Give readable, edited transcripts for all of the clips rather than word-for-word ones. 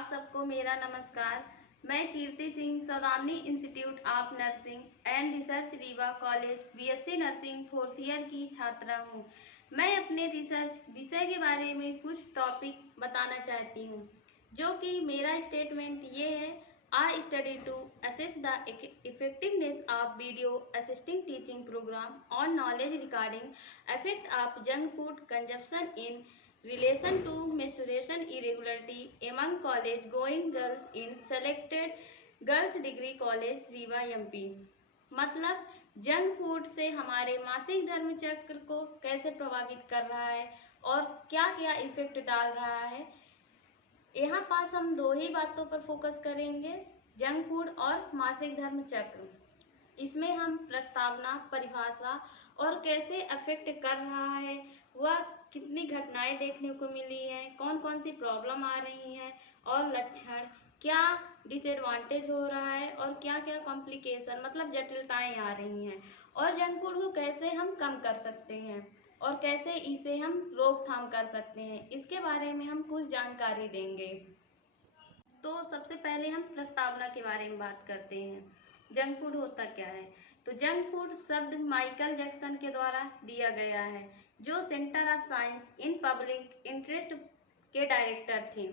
आप सबको मेरा नमस्कार। मैं Kirti Singh Saudamini institute of nursing and research Rewa college BSc nursing 4th year की छात्रा हूँ। मैं अपने रिसर्च विषय के बारे में कुछ टॉपिक बताना चाहती हूँ, जो कि मेरा स्टेटमेंट ये है: I study to assess the effectiveness of video assisting teaching program on knowledge regarding effect of junk food consumption in relation to menstruation irregularity among college going girls in selected girls degree college Rewa MP. मतलब junk food से हमारे मासिक धर्म चक्र को कैसे प्रभावित कर रहा है और क्या क्या इफेक्ट डाल रहा है। यहाँ पास हम दो ही बातों पर फोकस करेंगे, जंक फूड और मासिक धर्म चक्र। इसमें हम प्रस्तावना, परिभाषा और कैसे अफेक्ट कर रहा है, वह कितनी घटनाएं देखने को मिली हैं, कौन कौन सी प्रॉब्लम आ रही हैं और लक्षण, क्या डिसएडवांटेज हो रहा है और क्या क्या कॉम्प्लिकेशन मतलब जटिलताएं आ रही हैं, और जंक फूड को कैसे हम कम कर सकते हैं और कैसे इसे हम रोकथाम कर सकते हैं, इसके बारे में हम कुछ जानकारी देंगे। तो सबसे पहले हम प्रस्तावना के बारे में बात करते हैं। जंक फूड होता क्या है? तो जंक फूड शब्द माइकल जैक्सन के द्वारा दिया गया है, जो centre of science in public interest के डायरेक्टर थे,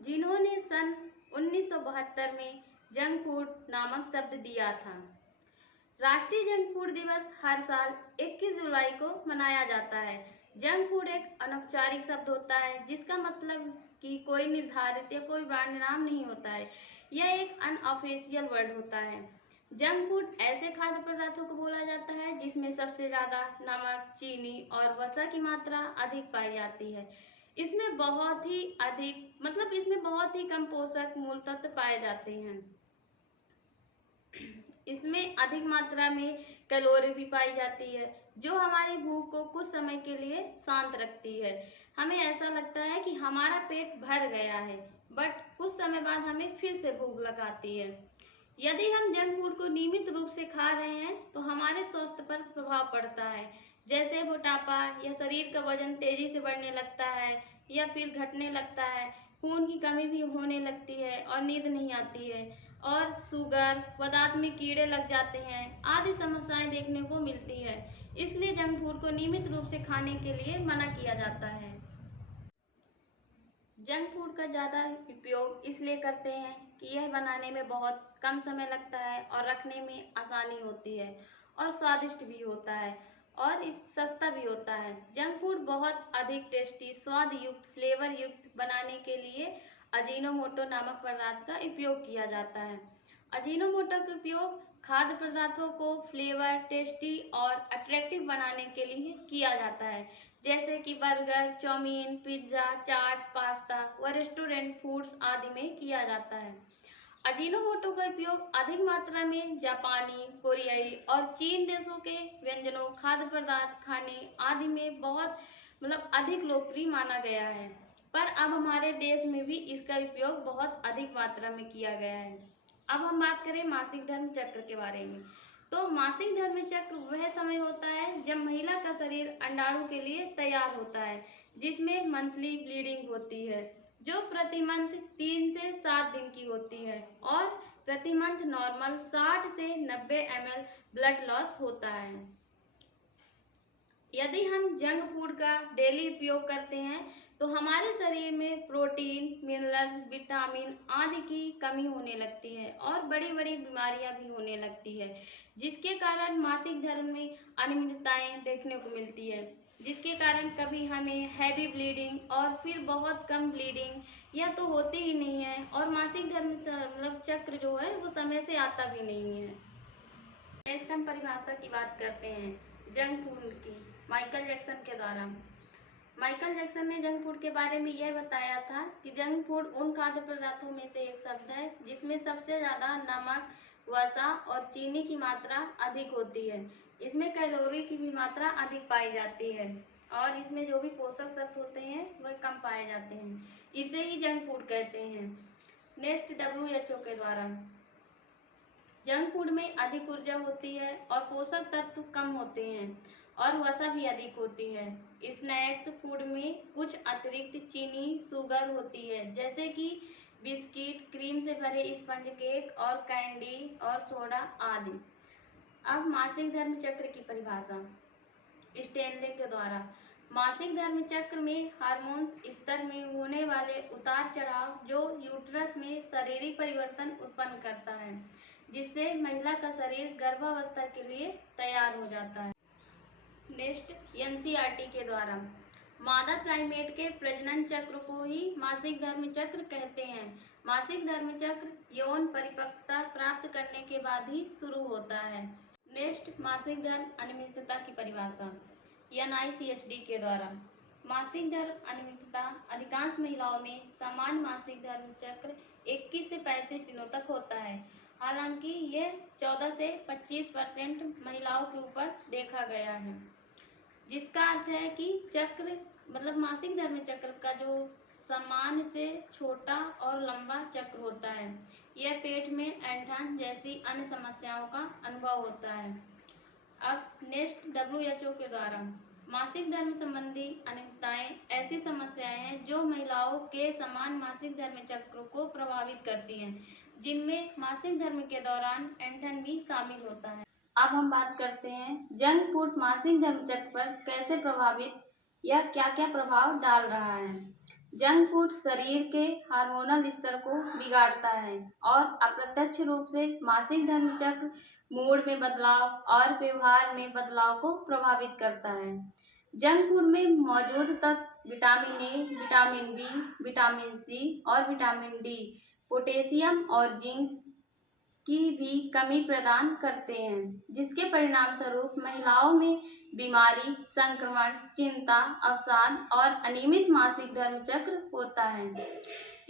जिन्होंने सन 1972 में जंक फूड नामक शब्द दिया था। राष्ट्रीय जंक फूड दिवस हर साल 21 जुलाई को मनाया जाता है। जंक फूड एक अनौपचारिक शब्द होता है, जिसका मतलब कि कोई निर्धारित या कोई ब्रांड नाम नहीं होता है। यह एक अनऑफिशियल वर्ड होता है। जंक फूड ऐसे खाद्य पदार्थों को बोला जाता है जिसमें सबसे ज्यादा नमक, चीनी और वसा की मात्रा अधिक पाई जाती है। इसमें बहुत ही कम पोषक मूल तत्व पाए जाते हैं। इसमें अधिक मात्रा में कैलोरी भी पाई जाती है, जो हमारी भूख को कुछ समय के लिए शांत रखती है। हमें ऐसा लगता है कि हमारा पेट भर गया है, बट कुछ समय बाद हमें फिर से भूख लगाती है। यदि हम जंक फूड को नियमित रूप से खा रहे हैं तो हमारे स्वास्थ्य पर प्रभाव पड़ता है, जैसे मोटापा या शरीर का वजन तेजी से बढ़ने लगता है या फिर घटने लगता है, खून की कमी भी होने लगती है और नींद नहीं आती है, और शुगर व दांत में कीड़े लग जाते हैं आदि समस्याएं देखने को मिलती है। इसलिए जंक फूड को नियमित रूप से खाने के लिए मना किया जाता है। जंक फूड का ज़्यादा उपयोग इसलिए करते हैं कि यह बनाने में बहुत कम समय लगता है और रखने में आसानी होती है और स्वादिष्ट भी होता है और सस्ता भी होता है। जंक फूड बहुत अधिक टेस्टी, स्वाद युक्त, फ्लेवर युक्त बनाने के लिए अजीनोमोटो नामक पदार्थ का उपयोग किया जाता है। अजीनोमोटो का उपयोग खाद्य पदार्थों को फ्लेवर, टेस्टी और अट्रैक्टिव बनाने के लिए किया जाता है, जैसे कि बर्गर, चाउमीन, पिज्ज़ा, चाट, पास्ता व रेस्टोरेंट फूड्स आदि में किया जाता है। अजीनोमोटो का उपयोग अधिक मात्रा में जापानी, कोरियाई और चीन देशों के व्यंजनों, खाद्य पदार्थ, खाने आदि में बहुत अधिक लोकप्रिय माना गया है, पर अब हमारे देश में भी इसका उपयोग बहुत अधिक मात्रा में किया गया है। अब हम बात करें मासिक धर्म चक्र के बारे में। तो मासिक धर्म चक्र वह समय होता है जब महिला का शरीर अंडाणु के लिए तैयार होता है, जिसमें मंथली ब्लीडिंग होती है, जो प्रति मंथ 3 से 7 दिन की होती है, और प्रति मंथ नॉर्मल 60 से 90 ml ब्लड लॉस होता है। यदि हम जंक फूड का डेली उपयोग करते हैं तो हमारे शरीर में प्रोटीन, मिनरल्स, विटामिन आदि की कमी होने लगती है और बड़ी बड़ी बीमारियां भी होने लगती है, जिसके कारण मासिक धर्म में अनियमितताएं देखने को मिलती है, जिसके कारण कभी हमें हैवी ब्लीडिंग और फिर बहुत कम ब्लीडिंग या तो होती ही नहीं है, और मासिक धर्म चक्र जो है वो समय से आता भी नहीं है। नेक्स्ट हम परिभाषा की बात करते हैं जंक फूड की, माइकल जैक्सन के द्वारा। माइकल जैक्सन ने जंक फूड के बारे में यह बताया था कि जंक फूड उन खाद्य पदार्थों में से एक शब्द है जिसमें सबसे ज़्यादा नमक, वसा और चीनी की मात्रा अधिक होती है। इसमें कैलोरी की भी मात्रा अधिक पाई जाती है और इसमें जो भी पोषक तत्व होते हैं वह कम पाए जाते हैं। इसे ही जंक फूड कहते हैं। नेक्स्ट WHO के द्वारा, जंक फूड में अधिक ऊर्जा होती है और पोषक तत्व कम होते हैं और वसा भी अधिक होती है। स्नैक्स फूड में कुछ अतिरिक्त चीनी, शुगर होती है, जैसे कि बिस्किट, क्रीम से भरे स्पंज केक और कैंडी और सोडा आदि। अब मासिक धर्म चक्र की परिभाषा स्टेनले के द्वारा। मासिक धर्म चक्र में हार्मोन स्तर में होने वाले उतार चढ़ाव जो यूट्रस में शारीरिक परिवर्तन उत्पन्न करता है, जिससे महिला का शरीर गर्भावस्था के लिए तैयार हो जाता है। नेक्स्ट एनसीईआरटी के द्वारा। मादा प्राइमेट के प्रजनन चक्र को ही मासिक धर्म चक्र कहते हैं। मासिक धर्म चक्र यौन परिपक्वता प्राप्त करने के बाद ही शुरू होता है। नेक्स्ट मासिक धर्म अनियमितता की परिभाषा एनआईसीएचडी के द्वारा। मासिक धर्म अनियमितता अधिकांश महिलाओं में सामान्य मासिक धर्म चक्र 21 से 35 दिनों तक होता है। हालांकि यह 14 से 25% महिलाओं के ऊपर देखा गया है, जिसका अर्थ है कि चक्र मतलब मासिक धर्म चक्र का जो सामान्य से छोटा और लंबा चक्र होता है, यह पेट में ऐंठन जैसी अन्य समस्याओं का अनुभव होता है। अब नेक्स्ट WHO के द्वारा। मासिक धर्म संबंधी अनियमितताएं ऐसी समस्याएं हैं जो महिलाओं के समान मासिक धर्म चक्र को प्रभावित करती हैं, जिनमें मासिक धर्म के दौरान ऐंठन भी शामिल होता है। अब हम बात करते हैं जंक फूड मासिक धर्म चक्र पर कैसे प्रभावित या क्या क्या प्रभाव डाल रहा है। जंक फूड शरीर के हार्मोनल स्तर को बिगाड़ता है और अप्रत्यक्ष रूप से मासिक धर्म चक्र मूड में बदलाव और व्यवहार में बदलाव को प्रभावित करता है। जंक फूड में मौजूद तत्व vitamin A, vitamin B, vitamin C और विटामिन डी, पोटेशियम और जिंक की भी कमी प्रदान करते हैं, जिसके परिणाम स्वरूप महिलाओं में बीमारी, संक्रमण, चिंता, अवसाद और अनियमित मासिक धर्म चक्र होता है।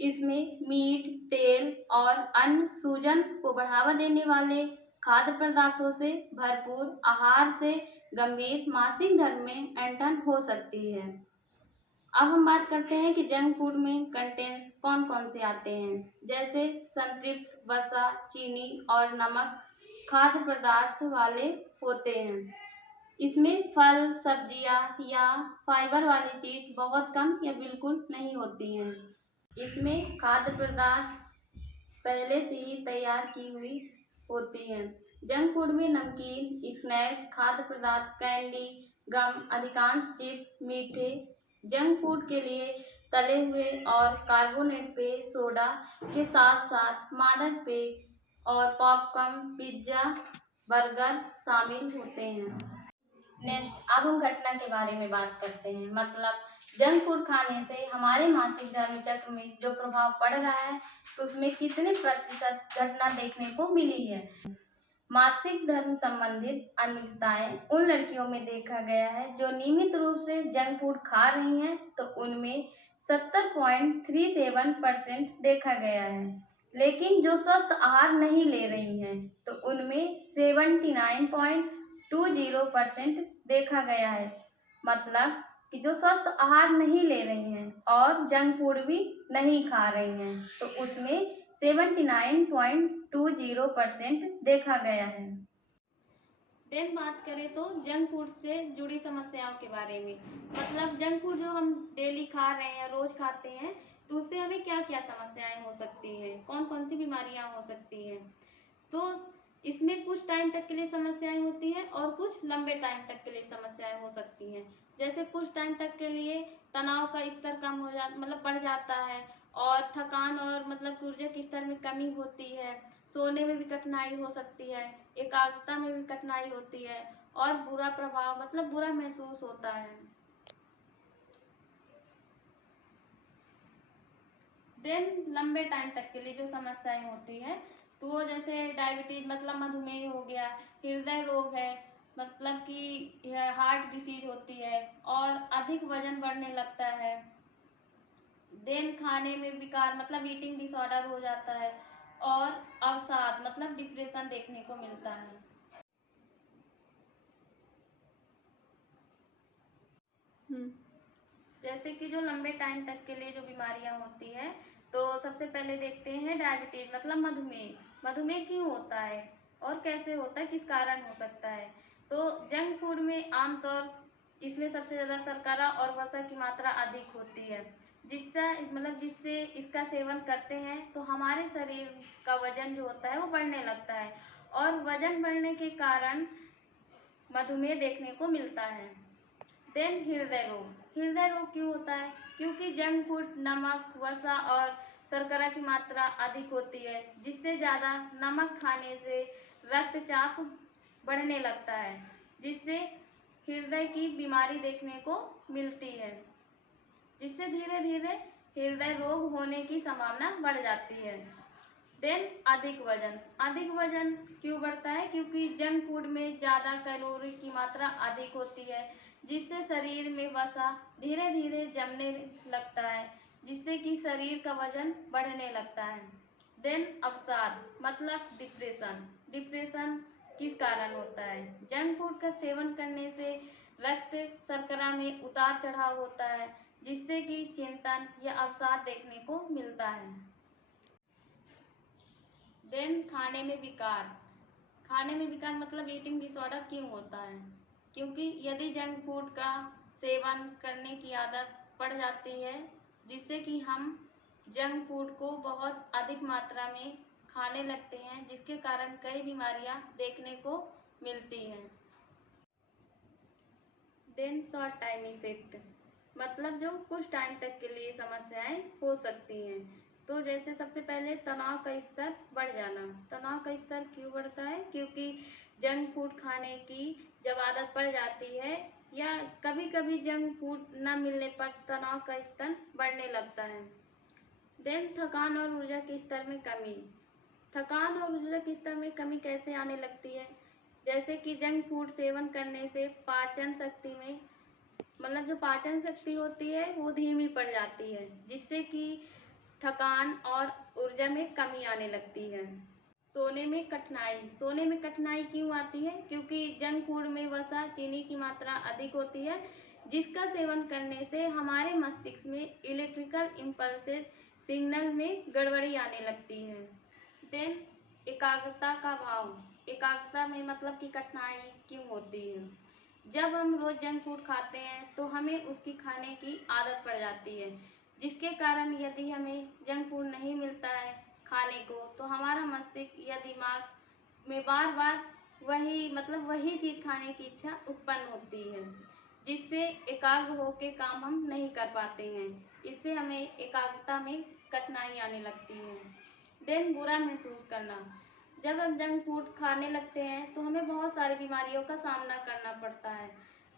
इसमें मीट, तेल और अन्य सूजन को बढ़ावा देने वाले खाद्य पदार्थों से भरपूर आहार से गंभीर मासिक धर्म में ऐंठन हो सकती है। अब हम बात करते हैं कि जंक फूड में कंटेंट्स कौन कौन से आते हैं, जैसे संतृप्त वसा, चीनी और नमक खाद्य पदार्थ वाले होते हैं। इसमें फल, सब्जियां या फाइबर वाली चीज बहुत कम या बिल्कुल नहीं होती हैं। इसमें खाद्य पदार्थ पहले से ही तैयार की हुई होती हैं। जंक फूड में नमकीन, स्नैक्स, खाद्य पदार्थ, कैंडी, गम, अधिकांश चिप्स, मीठे, जंक फूड के लिए तले हुए और कार्बोनेट पेय, सोडा के साथ साथ मादक पेय और पॉपकॉर्न, पिज्जा, बर्गर शामिल होते हैं। नेक्स्ट अब हम घटना के बारे में बात करते हैं। मतलब जंक फूड खाने से हमारे मासिक धर्म चक्र में जो प्रभाव पड़ रहा है, तो उसमें कितने प्रतिशत घटना देखने को मिली है। मासिक धर्म संबंधित अनियमितताएं उन लड़कियों में देखा गया है जो नियमित रूप से जंक फूड खा रही हैं, तो उनमें 70.37% देखा गया है। लेकिन जो स्वस्थ आहार नहीं ले रही हैं, तो उनमें 79.20% देखा गया है। मतलब कि जो स्वस्थ आहार नहीं ले रही हैं और जंक फूड भी नहीं खा रही हैं, तो उसमें 79.20% देखा गया है। देन बात करें तो जंक फूड से जुड़ी समस्याओं के बारे में। मतलब जंक फूड जो हम डेली खा रहे हैं, रोज खाते हैं, तो उससे हमें क्या क्या समस्याएं हो सकती हैं, कौन कौन सी बीमारियां हो सकती हैं। तो इसमें कुछ टाइम तक के लिए समस्याएं होती हैं और कुछ लंबे टाइम तक के लिए समस्याएं हो सकती हैं। जैसे कुछ टाइम तक के लिए तनाव का स्तर कम हो जा मतलब बढ़ जाता है और थकान और मतलब ऊर्जा के स्तर में कमी होती है, सोने में भी कठिनाई हो सकती है, एकाग्रता में भी कठिनाई होती है और बुरा प्रभाव मतलब बुरा महसूस होता है। देन लंबे टाइम तक के लिए जो समस्याएं होती है, तो वो जैसे डायबिटीज मतलब मधुमेह हो गया, हृदय रोग है, मतलब कि हार्ट डिसीज होती है और अधिक वजन बढ़ने लगता है। देन खाने में विकार मतलब ईटिंग डिसऑर्डर हो जाता है और अवसाद मतलब डिप्रेशन देखने को मिलता है। जैसे कि जो लंबे टाइम तक के लिए जो बीमारियां होती है, तो सबसे पहले देखते हैं डायबिटीज मतलब मधुमेह। मधुमेह क्यों होता है और कैसे होता है, किस कारण हो सकता है। तो जंक फूड में आमतौर इसमें सबसे ज़्यादा शर्करा और वसा की मात्रा अधिक होती है। जिससे इसका सेवन करते हैं तो हमारे शरीर का वजन जो होता है वो बढ़ने लगता है, और वजन बढ़ने के कारण मधुमेह देखने को मिलता है। देन हृदय रोग क्यों होता है? क्योंकि जंक फूड, नमक, वसा और शर्करा की मात्रा अधिक होती है, जिससे ज़्यादा नमक खाने से रक्तचाप बढ़ने लगता है, जिससे हृदय की बीमारी देखने को मिलती है, जिससे धीरे धीरे हृदय रोग होने की संभावना बढ़ जाती है। देन अधिक वजन क्यों बढ़ता है? क्योंकि जंक फूड में ज़्यादा कैलोरी की मात्रा अधिक होती है, जिससे शरीर में वसा धीरे धीरे जमने लगता है, जिससे कि शरीर का वजन बढ़ने लगता है। देन अवसाद मतलब डिप्रेशन किस कारण होता है? जंक फूड का सेवन करने से रक्त शर्करा में उतार चढ़ाव होता है, जिससे कि चिंतन या अवसाद देखने को मिलता है। देन खाने में विकार मतलब ईटिंग डिसऑर्डर क्यों होता है? क्योंकि यदि जंक फूड का सेवन करने की आदत पड़ जाती है, जिससे कि हम जंक फूड को बहुत अधिक मात्रा में खाने लगते हैं, जिसके कारण कई बीमारियां देखने को मिलती हैं। देन शॉर्ट टाइम इफेक्ट मतलब जो कुछ टाइम तक के लिए समस्याएं हो सकती हैं। तो जैसे सबसे पहले तनाव का स्तर बढ़ जाना। तनाव का स्तर क्यों बढ़ता है? क्योंकि जंक फूड खाने की जब आदत पड़ जाती है या कभी कभी जंक फूड न मिलने पर तनाव का स्तर बढ़ने लगता है। देन थकान और ऊर्जा के स्तर में कमी। थकान और ऊर्जा के स्तर में कमी कैसे आने लगती है? जैसे कि जंक फूड सेवन करने से पाचन शक्ति में जो पाचन शक्ति होती है वो धीमी पड़ जाती है, जिससे कि थकान और ऊर्जा में कमी आने लगती है। सोने में कठिनाई क्यों आती है? क्योंकि जंक फूड में वसा, चीनी की मात्रा अधिक होती है, जिसका सेवन करने से हमारे मस्तिष्क में इलेक्ट्रिकल इम्पल्सेस सिग्नल में गड़बड़ी आने लगती है। देन एकाग्रता में मतलब कि कठिनाई क्यों होती है? जब हम रोज जंक फूड खाते हैं तो हमें उसकी खाने की आदत पड़ जाती है, जिसके कारण यदि हमें जंक फूड नहीं मिलता है खाने को तो हमारा मस्तिष्क या दिमाग में बार बार वही चीज खाने की इच्छा उत्पन्न होती है, जिससे एकाग्र होकर काम हम नहीं कर पाते हैं। इससे हमें एकाग्रता में कठिनाई आने लगती है। देन बुरा महसूस करना। जब हम जंक फूड खाने लगते हैं तो हमें बहुत सारी बीमारियों का सामना करना पड़ता है,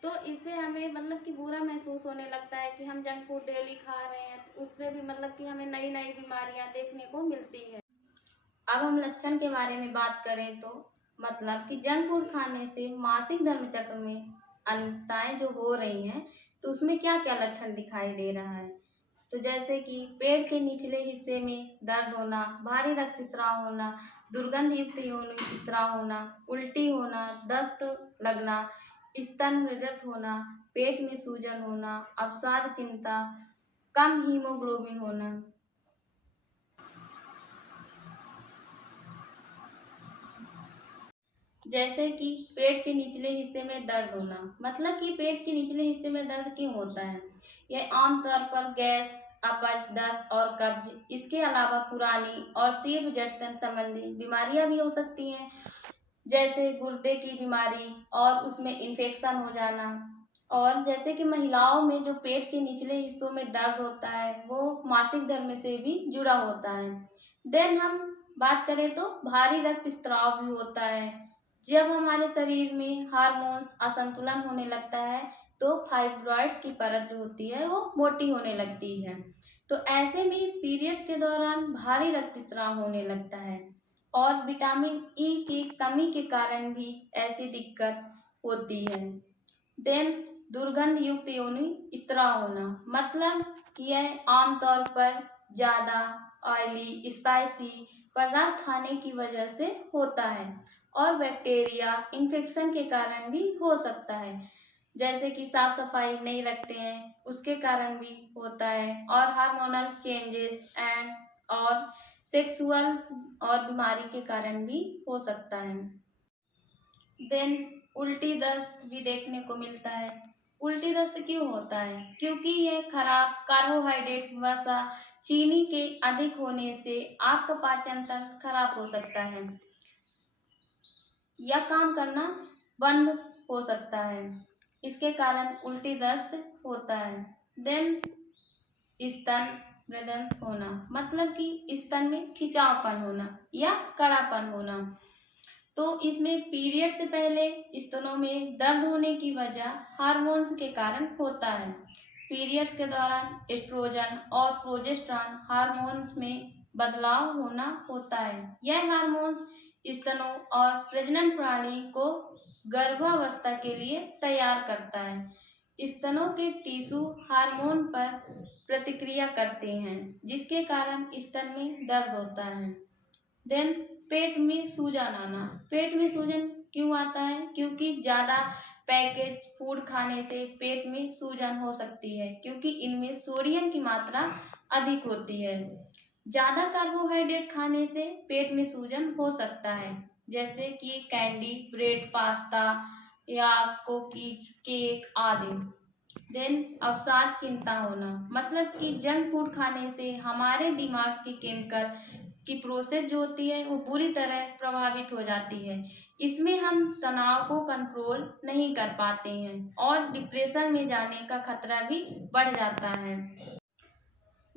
तो इससे हमें कि बुरा महसूस होने लगता है कि हम जंक फूड डेली खा रहे हैं, तो उससे भी कि हमें नई नई बीमारियां देखने को मिलती है। अब हम लक्षण के बारे में बात करें तो कि जंक फूड खाने से मासिक धर्म चक्र में अनियमितताएं जो हो रही हैं, तो उसमें क्या क्या लक्षण दिखाई दे रहा है? तो जैसे कि पेट के निचले हिस्से में दर्द होना, भारी रक्तस्राव होना, दुर्गंध युक्त योनि स्राव होना, उल्टी होना, दस्त लगना, स्तन मृगत होना, पेट में सूजन होना, अवसाद, चिंता, कम हीमोग्लोबिन होना। जैसे कि पेट के निचले हिस्से में दर्द होना, कि पेट के निचले हिस्से में दर्द क्यों होता है? यह आमतौर पर गैस, अपच, दस्त और कब्ज, इसके अलावा पुरानी और तीव्र जठर संबंधी बीमारियां भी हो सकती हैं, जैसे गुर्दे की बीमारी और उसमें इन्फेक्शन हो जाना। और जैसे कि महिलाओं में जो पेट के निचले हिस्सों में दर्द होता है वो मासिक धर्म से भी जुड़ा होता है। देन हम बात करें तो भारी रक्तस्राव भी होता है। जब हमारे शरीर में हार्मोन असंतुलन होने लगता है तो फाइब्रॉइड्स की परत जो होती है वो मोटी होने लगती है, तो ऐसे में पीरियड्स के दौरान भारी रक्तस्राव होने लगता है, और विटामिन ई की कमी के कारण भी ऐसी दिक्कत होती है। देन दुर्गंध युक्त योनि स्राव होना, कि यह आमतौर पर ज़्यादा ऑयली, स्पाइसी पदार्थ खाने की वजह से होता है, और बैक्टीरिया इन्फेक्शन के कारण भी हो सकता है, जैसे कि साफ सफाई नहीं रखते हैं उसके कारण भी होता है, और हार्मोनल चेंजेस और सेक्सुअल और बीमारी के कारण भी हो सकता है। देन उल्टी, दस्त भी देखने को मिलता है, उल्टी दस्त क्यों होता है? क्योंकि यह खराब कार्बोहाइड्रेट, वसा, चीनी के अधिक होने से आपका पाचन तंत्र खराब हो सकता है या काम करना बंद हो सकता है। इसके कारण उल्टी दस्त होता है। देन स्तन बृदंत होना, मतलब कि स्तन में खिंचावपन होना या कड़ापन होना। तो इसमें पीरियड से पहले स्तनों में दर्द होने की वजह हार्मोन्स के कारण होता है। पीरियड्स के दौरान एस्ट्रोजन और प्रोजेस्टेरॉन हार्मोन्स में बदलाव होना होता है। यह हार्मोन्स स्तनों और प्रजनन प्रणाली को गर्भावस्था के लिए तैयार करता है। स्तनों के टिश्यू हार्मोन पर प्रतिक्रिया करते हैं, जिसके कारण स्तन में दर्द होता है। देन पेट में सूजन आना। पेट में सूजन क्यों आता है? क्योंकि ज़्यादा पैकेज फूड खाने से पेट में सूजन हो सकती है, क्योंकि इनमें सोडियम की मात्रा अधिक होती है। ज़्यादा कार्बोहाइड्रेट खाने से पेट में सूजन हो सकता है, जैसे कि कैंडी, ब्रेड, पास्ता या कुकीज, केक आदि। देन अवसाद, चिंता होना, मतलब कि जंक फूड खाने से हमारे दिमाग की केमिकल की प्रोसेस जो होती है वो पूरी तरह प्रभावित हो जाती है। इसमें हम तनाव को कंट्रोल नहीं कर पाते हैं और डिप्रेशन में जाने का खतरा भी बढ़ जाता है।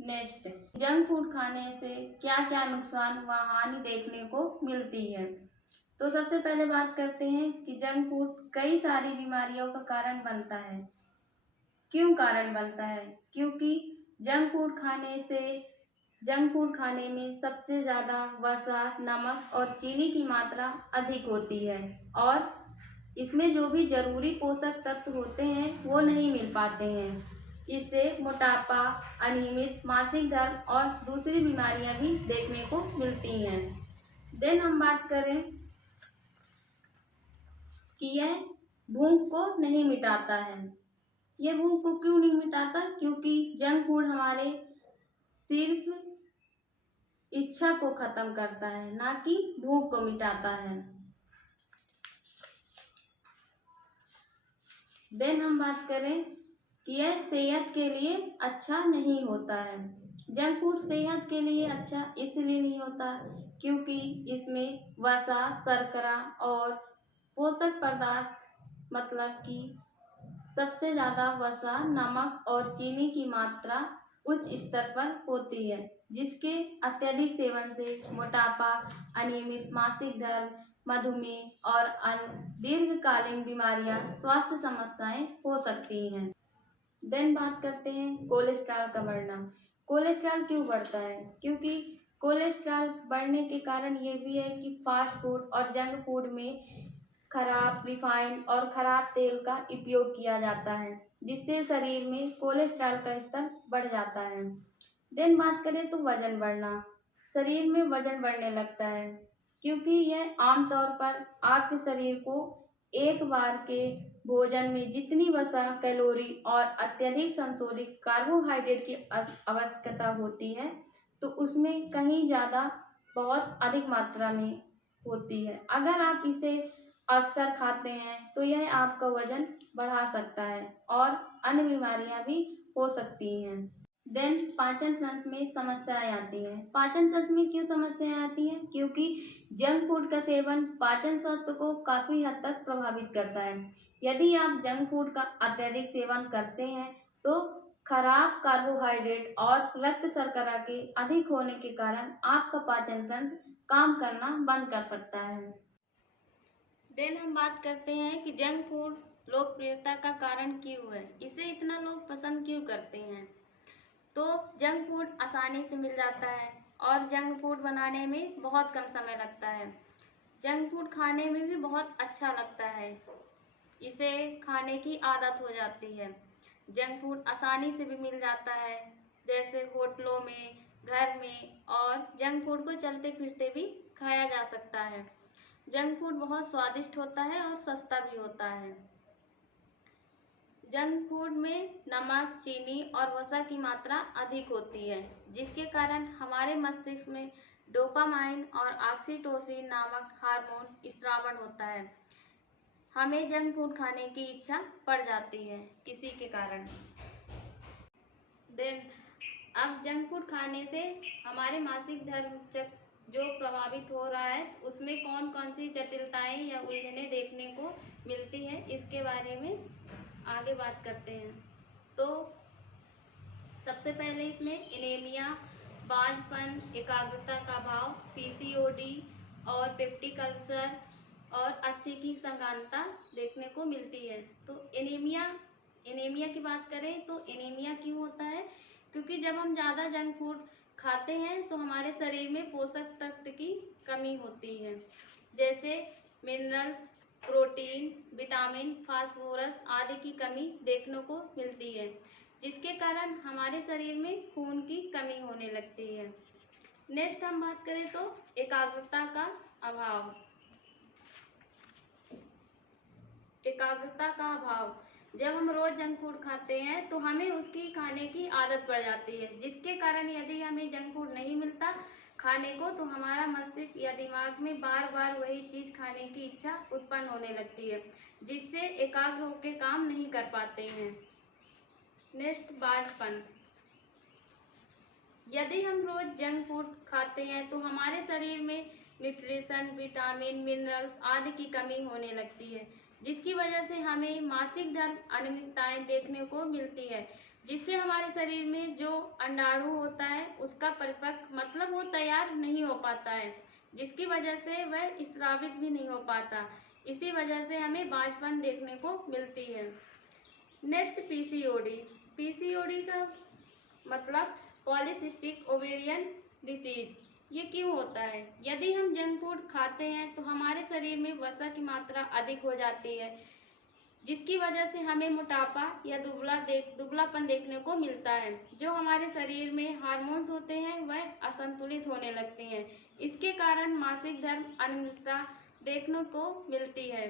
नेक्स्ट, जंक फूड खाने से क्या क्या नुकसान व हानि देखने को मिलती है। तो सबसे पहले बात करते हैं कि जंक फूड कई सारी बीमारियों का कारण बनता है। क्यों कारण बनता है? क्योंकि जंक फूड खाने में सबसे ज़्यादा वसा, नमक और चीनी की मात्रा अधिक होती है और इसमें जो भी जरूरी पोषक तत्व होते हैं वो नहीं मिल पाते हैं। इससे मोटापा, अनियमित मासिक धर्म और दूसरी बीमारियां भी देखने को मिलती हैं। देन हम बात करें कि यह भूख को नहीं मिटाता है। यह भूख को क्यों नहीं मिटाता? क्योंकि जंक फूड हमारे सिर्फ इच्छा को खत्म करता है, ना कि भूख को मिटाता है। देन हम बात करें कि यह सेहत के लिए अच्छा नहीं होता है। जंक फूड सेहत के लिए अच्छा इसलिए नहीं होता क्योंकि इसमें वसा, शर्करा और पोषक पदार्थ, मतलब कि सबसे ज़्यादा वसा, नमक और चीनी की मात्रा उच्च स्तर पर होती है, जिसके अत्यधिक सेवन से मोटापा, अनियमित मासिक धर्म, मधुमेह और अन्य दीर्घकालीन बीमारियां, स्वास्थ्य समस्याएं हो सकती हैं। देन बात करते हैं कोलेस्ट्रॉल का बढ़ना। कोलेस्ट्रॉल क्यों बढ़ता है? क्योंकि कोलेस्ट्रॉल बढ़ने के कारण ये भी है कि फास्ट फूड और जंक फूड में खराब रिफाइंड और खराब तेल का उपयोग किया जाता है, जिससे शरीर में कोलेस्ट्रॉल का स्तर बढ़ जाता है। देन बात करें तो वजन बढ़ना। शरीर में वजन बढ़ने लगता है क्योंकि यह आमतौर पर आपके शरीर को एक बार के भोजन में जितनी वसा, कैलोरी और अत्यधिक संशोधित कार्बोहाइड्रेट की आवश्यकता होती है, तो उसमें कहीं ज़्यादा बहुत अधिक मात्रा में होती है। अगर आप इसे अक्सर खाते हैं तो यह आपका वजन बढ़ा सकता है और अन्य बीमारियां भी हो सकती हैं। देन पाचन तंत्र में समस्याएं आती हैं। पाचन तंत्र में क्यों समस्याएं आती हैं? क्योंकि जंक फूड का सेवन पाचन स्वास्थ्य को काफ़ी हद तक प्रभावित करता है। यदि आप जंक फूड का अत्यधिक सेवन करते हैं तो खराब कार्बोहाइड्रेट और रक्त शर्करा के अधिक होने के कारण आपका पाचन तंत्र काम करना बंद कर सकता है। देन हम बात करते हैं कि जंक फूड लोकप्रियता का कारण क्यों है, इसे इतना लोग पसंद क्यों करते हैं। तो जंक फूड आसानी से मिल जाता है और जंक फूड बनाने में बहुत कम समय लगता है। जंक फूड खाने में भी बहुत अच्छा लगता है, इसे खाने की आदत हो जाती है। जंक फूड आसानी से भी मिल जाता है, जैसे होटलों में, घर में, और जंक फूड को चलते फिरते भी खाया जा सकता है। जंक फूड बहुत स्वादिष्ट होता है और सस्ता भी होता है। जंक फूड में नमक, चीनी और वसा की मात्रा अधिक होती है, जिसके कारण हमारे मस्तिष्क में डोपामाइन और ऑक्सीटोसिन नामक हार्मोन स्रावण होता है। हमें जंक फूड खाने की इच्छा पड़ जाती है किसी के कारण। देन अब जंक फूड खाने से हमारे मासिक धर्म चक्र जो प्रभावित हो रहा है उसमें कौन कौन सी जटिलताएं या उलझनें देखने को मिलती है, इसके बारे में आगे बात करते हैं। तो सबसे पहले इसमें एनीमिया, बांझपन, एकाग्रता का अभाव, पीसीओडी और पेप्टिक अल्सर और अस्थि की संगानता देखने को मिलती है। तो एनीमिया की बात करें तो एनीमिया क्यों होता है? क्योंकि जब हम ज़्यादा जंक फूड खाते हैं तो हमारे शरीर में पोषक तत्व की कमी होती है, जैसे मिनरल्स, प्रोटीन, विटामिन, फास्फोरस आदि की कमी देखने को मिलती है, जिसके कारण हमारे शरीर में खून की कमी होने लगती है। नेक्स्ट हम बात करें तो एकाग्रता का अभाव। एकाग्रता का अभाव, जब हम रोज जंक फूड खाते हैं तो हमें उसकी खाने की आदत पड़ जाती है, जिसके कारण यदि हमें जंक फूड नहीं मिलता खाने को तो हमारा मस्तिष्क या दिमाग में बार बार वही चीज खाने की इच्छा उत्पन्न होने लगती है, जिससे एकाग्र होकर काम नहीं कर पाते हैं। नेक्स्ट बांझपन, यदि हम रोज जंक फूड खाते हैं तो हमारे शरीर में न्यूट्रिशन, विटामिन, मिनरल्स आदि की कमी होने लगती है, जिसकी वजह से हमें मासिक धर्म अनियमितताएं देखने को मिलती है, जिससे हमारे शरीर में जो अंडाणु होता है उसका परिपक्व मतलब वो तैयार नहीं हो पाता है, जिसकी वजह से वह स्रावित भी नहीं हो पाता। इसी वजह से हमें बांझपन देखने को मिलती है। Next PCOD. पीसीओडी का मतलब पॉलीसिस्टिक ओवेरियन डिसीज, ये क्यों होता है? यदि हम जंक फूड खाते हैं तो हमारे शरीर में वसा की मात्रा अधिक हो जाती है, जिसकी वजह से हमें मोटापा या दुबलापन देखने को मिलता है। जो हमारे शरीर में हार्मोन्स होते हैं वह असंतुलित होने लगते हैं, इसके कारण मासिक धर्म अनियमितता देखने को मिलती है।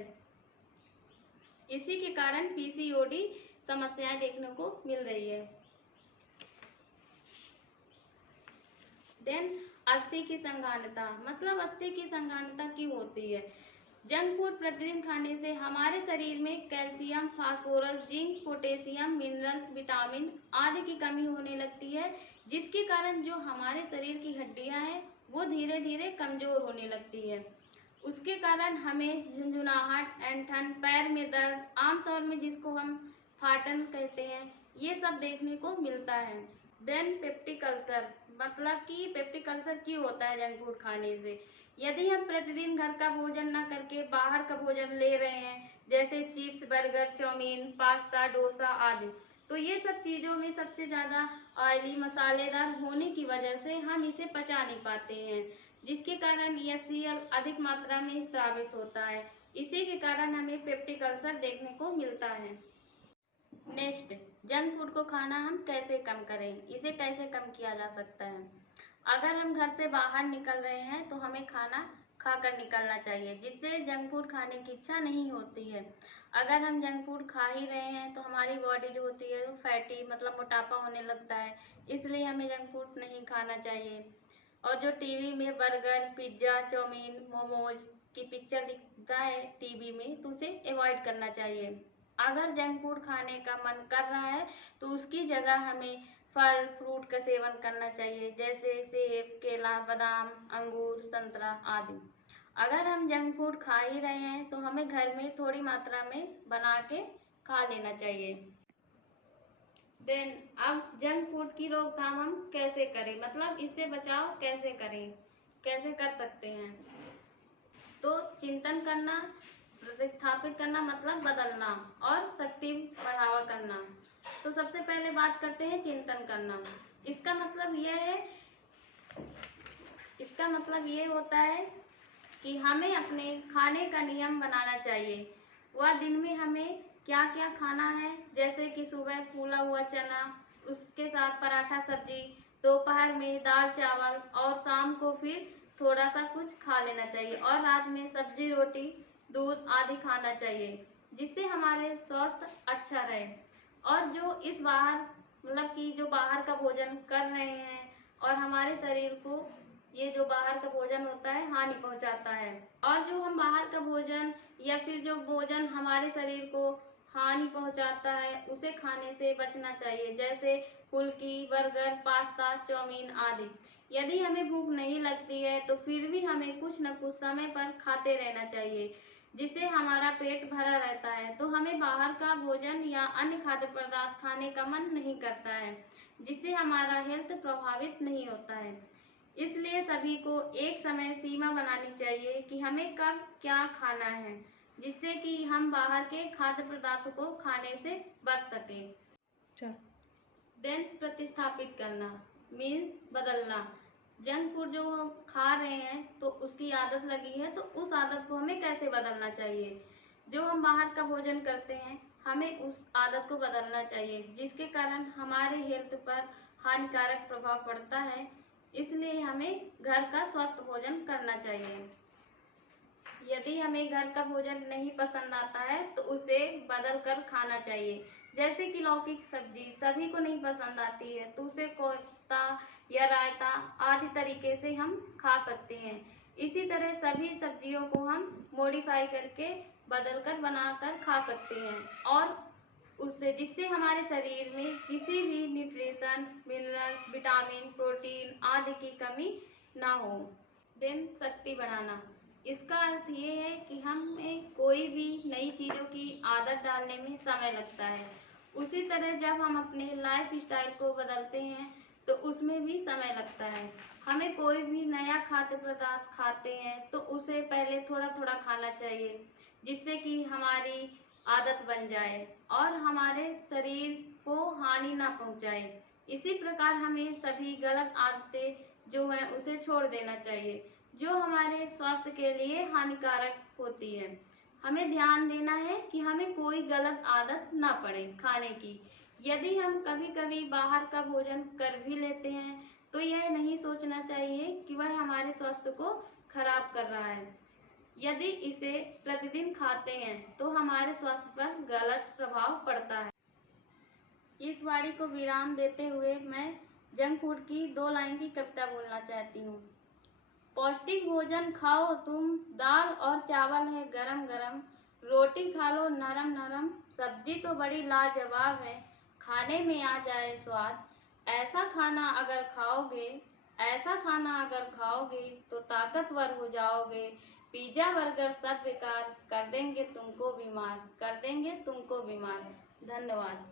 इसी के कारण पीसीओडी समस्याएं देखने को मिल रही है। देन अस्थि की संगानता, मतलब अस्थि की संगानता क्यों होती है? जंक फूड प्रतिदिन खाने से हमारे शरीर में calcium, phosphorus, zinc, potassium, minerals, vitamin आदि की कमी होने लगती है, जिसके कारण जो हमारे शरीर की हड्डियां हैं वो धीरे धीरे कमजोर होने लगती है। उसके कारण हमें झुंझुनाहट, ऐंठन, पैर में दर्द, आमतौर में जिसको हम फाटन कहते हैं, ये सब देखने को मिलता है। देन पेप्टिक अल्सर, मतलब कि पेप्टिक अल्सर क्यों होता है जंक फूड खाने से? यदि हम प्रतिदिन घर का भोजन न करके बाहर का भोजन ले रहे हैं, जैसे chips, burger, chowmein, pasta, dosa आदि, तो ये सब चीज़ों में सबसे ज़्यादा ऑयली, मसालेदार होने की वजह से हम इसे पचा नहीं पाते हैं, जिसके कारण HCl अधिक मात्रा में स्रावित होता है। इसी के कारण हमें पेप्टिक अल्सर देखने को मिलता है। नेक्स्ट, जंक फूड को खाना हम कैसे कम करें, इसे कैसे कम किया जा सकता है? अगर हम घर से बाहर निकल रहे हैं तो हमें खाना खाकर निकलना चाहिए, जिससे जंक फूड खाने की इच्छा नहीं होती है। अगर हम जंक फूड खा ही रहे हैं तो हमारी बॉडी जो होती है वो फैटी मतलब मोटापा होने लगता है, इसलिए हमें जंक फूड नहीं खाना चाहिए। और जो टीवी में बर्गर, पिज्ज़ा, चाउमीन, मोमोज की पिक्चर दिखता है टीवी में, तो उसे अवॉइड करना चाहिए। अगर जंक फूड खाने का मन कर रहा है तो उसकी जगह हमें फल फ्रूट का सेवन करना चाहिए, जैसे सेब, केला, बादाम, अंगूर, संतरा आदि। अगर हम जंक फूड खा ही रहे हैं तो हमें घर में थोड़ी मात्रा में बना के खा लेना चाहिए। देन अब जंक फूड की रोकथाम हम कैसे करें, मतलब इससे बचाव कैसे करें, कैसे कर सकते हैं? तो चिंतन करना, प्रतिस्थापित करना मतलब बदलना, और शक्ति बढ़ावा करना। तो सबसे पहले बात करते हैं चिंतन करना। इसका मतलब ये होता है कि हमें अपने खाने का नियम बनाना चाहिए। वह दिन में हमें क्या क्या खाना है, जैसे कि सुबह फूला हुआ चना, उसके साथ पराठा सब्जी, दोपहर में दाल चावल, और शाम को फिर थोड़ा सा कुछ खा लेना चाहिए, और रात में सब्जी, रोटी, दूध आदि खाना चाहिए, जिससे हमारे स्वास्थ्य अच्छा रहे। और जो इस बाहर मतलब कि जो बाहर का भोजन कर रहे हैं और हमारे शरीर को ये जो बाहर का भोजन होता है हानि पहुंचाता है। और जो हम बाहर का भोजन या फिर जो भोजन हमारे शरीर को हानि पहुंचाता है उसे खाने से बचना चाहिए, जैसे फुल्की, बर्गर, पास्ता, चाउमीन आदि। यदि हमें भूख नहीं लगती है तो फिर भी हमें कुछ न कुछ समय पर खाते रहना चाहिए, जिससे हमारा पेट भरा रहता है। तो हमें बाहर का भोजन या अन्य खाद्य पदार्थ खाने का मन नहीं करता है, जिससे हमारा हेल्थ प्रभावित नहीं होता है। इसलिए सभी को एक समय सीमा बनानी चाहिए कि हमें कब क्या खाना है, जिससे कि हम बाहर के खाद्य पदार्थों को खाने से बच सकें। देन प्रतिस्थापित करना मीन्स बदलना। जंक फूड जो हम खा रहे हैं तो उसकी आदत लगी है, तो उस आदत को हमें कैसे बदलना चाहिए। जो हम बाहर का भोजन करते हैं हमें उस आदत को बदलना चाहिए, जिसके कारण हमारे हेल्थ पर हानिकारक प्रभाव पड़ता है। इसलिए हमें घर का स्वस्थ भोजन करना चाहिए। यदि हमें घर का भोजन नहीं पसंद आता है तो उसे बदल कर खाना चाहिए। जैसे कि लौकी की सब्जी सभी को नहीं पसंद आती है तो उसे कोफ्ता या रायता आदि तरीके से हम खा सकते हैं। इसी तरह सभी सब्जियों को हम मॉडिफाई करके बदल कर बनाकर खा सकते हैं, और उससे जिससे हमारे शरीर में किसी भी न्यूट्रिशन, मिनरल्स, विटामिन, प्रोटीन आदि की कमी ना हो। देन शक्ति बढ़ाना, इसका अर्थ ये है कि हमें कोई भी नई चीज़ों की आदत डालने में समय लगता है। उसी तरह जब हम अपने लाइफ स्टाइल को बदलते हैं तो उसमें भी समय लगता है। हमें कोई भी नया खाद्य पदार्थ खाते हैं तो उसे पहले थोड़ा थोड़ा खाना चाहिए, जिससे कि हमारी आदत बन जाए और हमारे शरीर को हानि ना पहुंचाए। इसी प्रकार हमें सभी गलत आदतें जो है उसे छोड़ देना चाहिए, जो हमारे स्वास्थ्य के लिए हानिकारक होती है। हमें ध्यान देना है कि हमें कोई गलत आदत ना पड़े खाने की। यदि हम कभी कभी बाहर का भोजन कर भी लेते हैं तो यह नहीं सोचना चाहिए कि वह हमारे स्वास्थ्य को खराब कर रहा है। यदि इसे प्रतिदिन खाते हैं तो हमारे स्वास्थ्य पर गलत प्रभाव पड़ता है। इस वाणी को विराम देते हुए मैं जंक फूड की 2 लाइन की कविता बोलना चाहती हूँ। पौष्टिक भोजन खाओ तुम, दाल और चावल है गरम गरम, रोटी खा लो नरम नरम, सब्जी तो बड़ी लाजवाब है, खाने में आ जाए स्वाद। ऐसा खाना अगर खाओगे, ऐसा खाना अगर खाओगे तो ताकतवर हो जाओगे। पिज्जा बर्गर सब बेकार, कर देंगे तुमको बीमार, कर देंगे तुमको बीमार। धन्यवाद।